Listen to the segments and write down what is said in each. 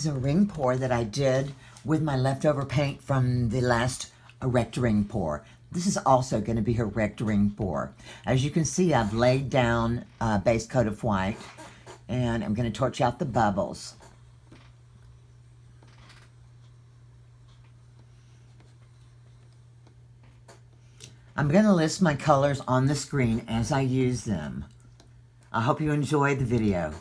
is a ring pour that I did with my leftover paint from the last erect ring pour. This is also going to be her erect ring pour. As you can see, I've laid down a base coat of white, and I'm going to torch out the bubbles. I'm going to list my colors on the screen as I use them. I hope you enjoy the video.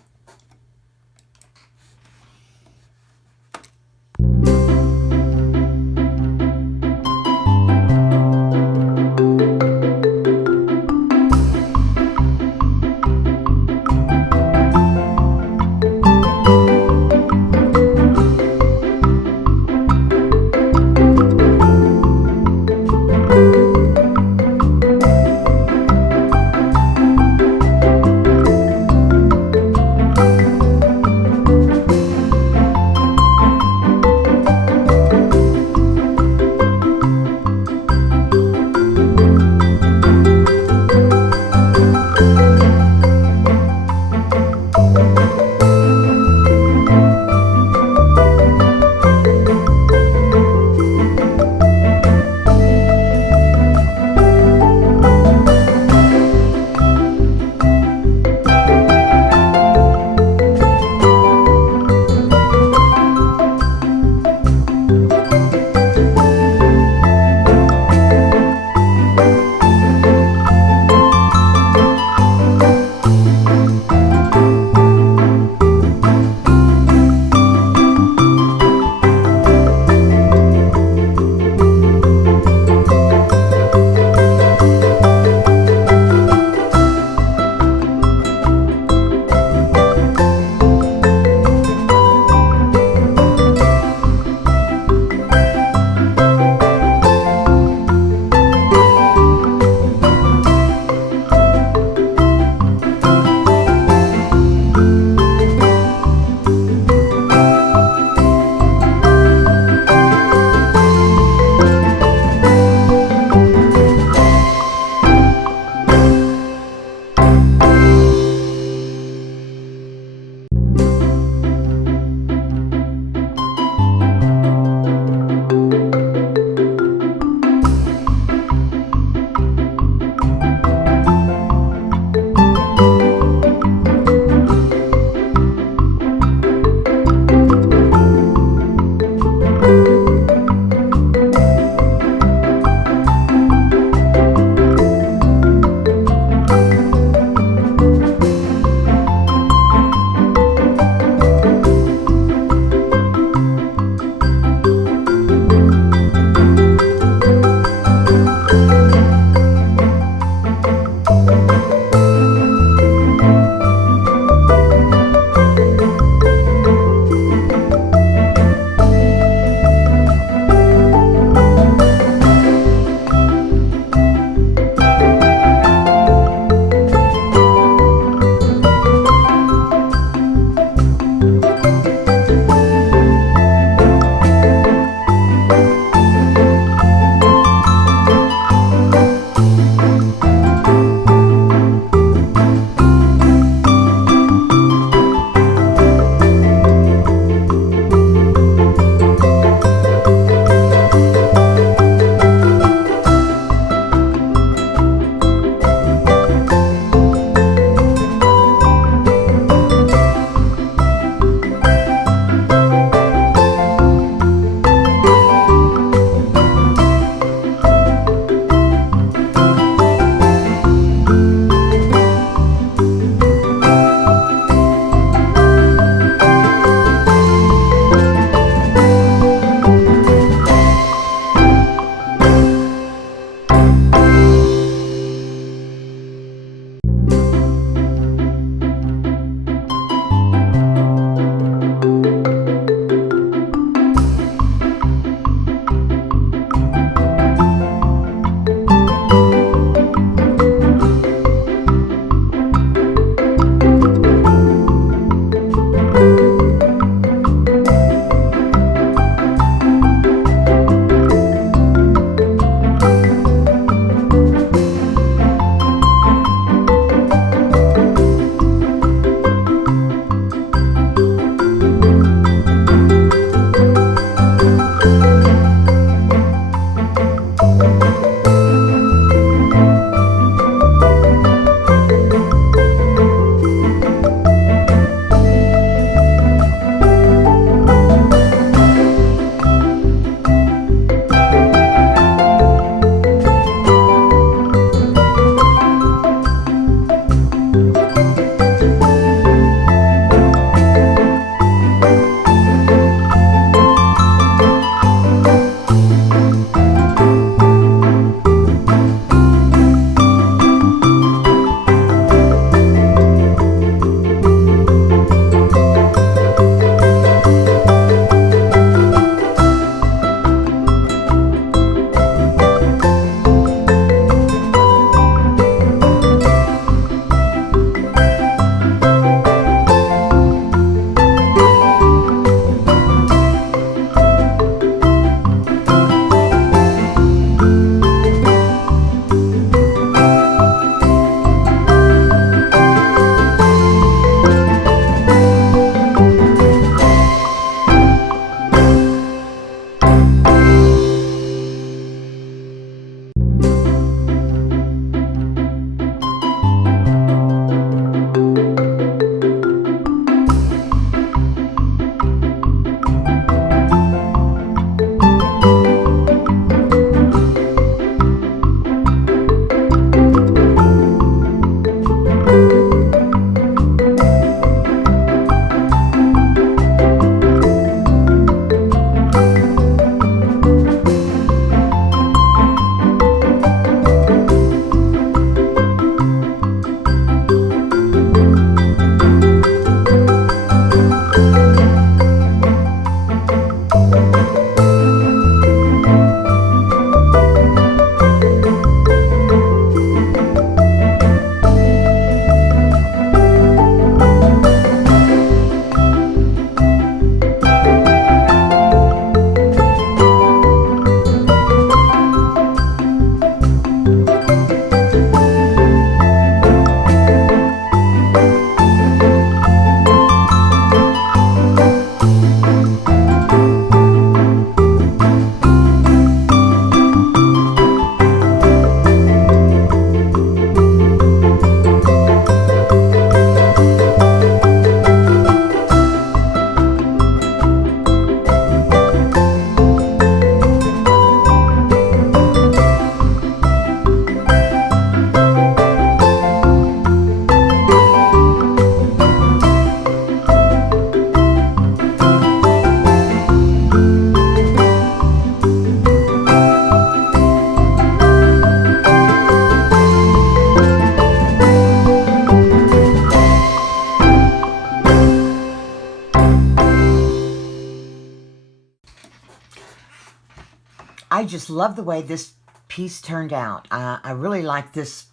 I just love the way this piece turned out. I really like this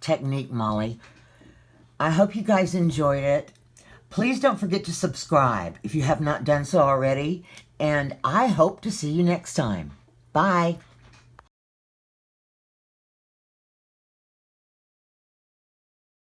technique, Molly. I hope you guys enjoyed it. Please don't forget to subscribe if you have not done so already. And I hope to see you next time. Bye.